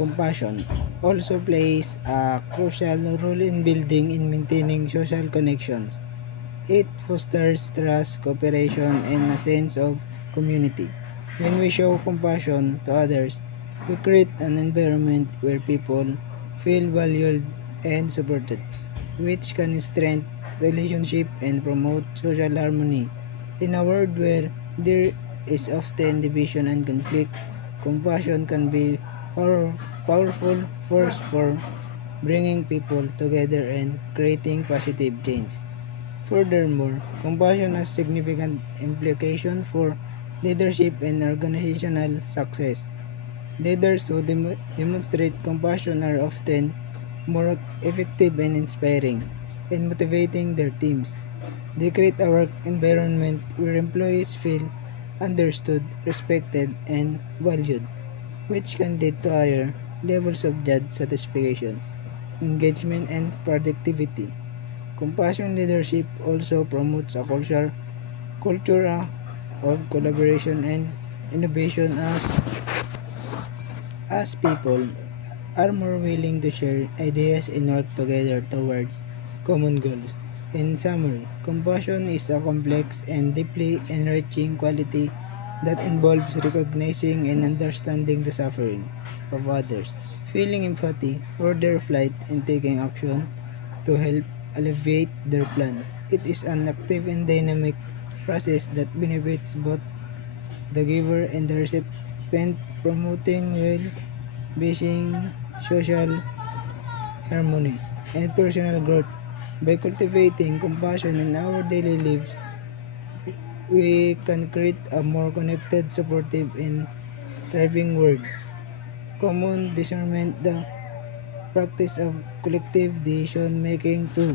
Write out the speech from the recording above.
Compassion also plays a crucial role in building and maintaining social connections. It fosters trust, cooperation, and a sense of community. When we show compassion to others, we create an environment where people feel valued and supported, which can strengthen relationship and promote social harmony. In a world where there is often division and conflict, compassion can be a powerful force for bringing people together and creating positive change. Furthermore, compassion has significant implications for leadership and organizational success. Leaders who demonstrate compassion are often more effective and inspiring in motivating their teams. They create a work environment where employees feel understood, respected, and valued, which can lead to higher levels of job satisfaction, engagement, and productivity. Compassion leadership also promotes a culture of collaboration and innovation as people are more willing to share ideas and work together towards common goals. In summary, compassion is a complex and deeply enriching quality that involves recognizing and understanding the suffering of others, feeling empathy for their plight, and taking action to help alleviate their plan. It is an active and dynamic process that benefits both the giver and the recipient, promoting well-being, social harmony, and personal growth. By cultivating compassion in our daily lives, we can create a more connected, supportive, and thriving world. Common discernment, the practice of collective decision making too.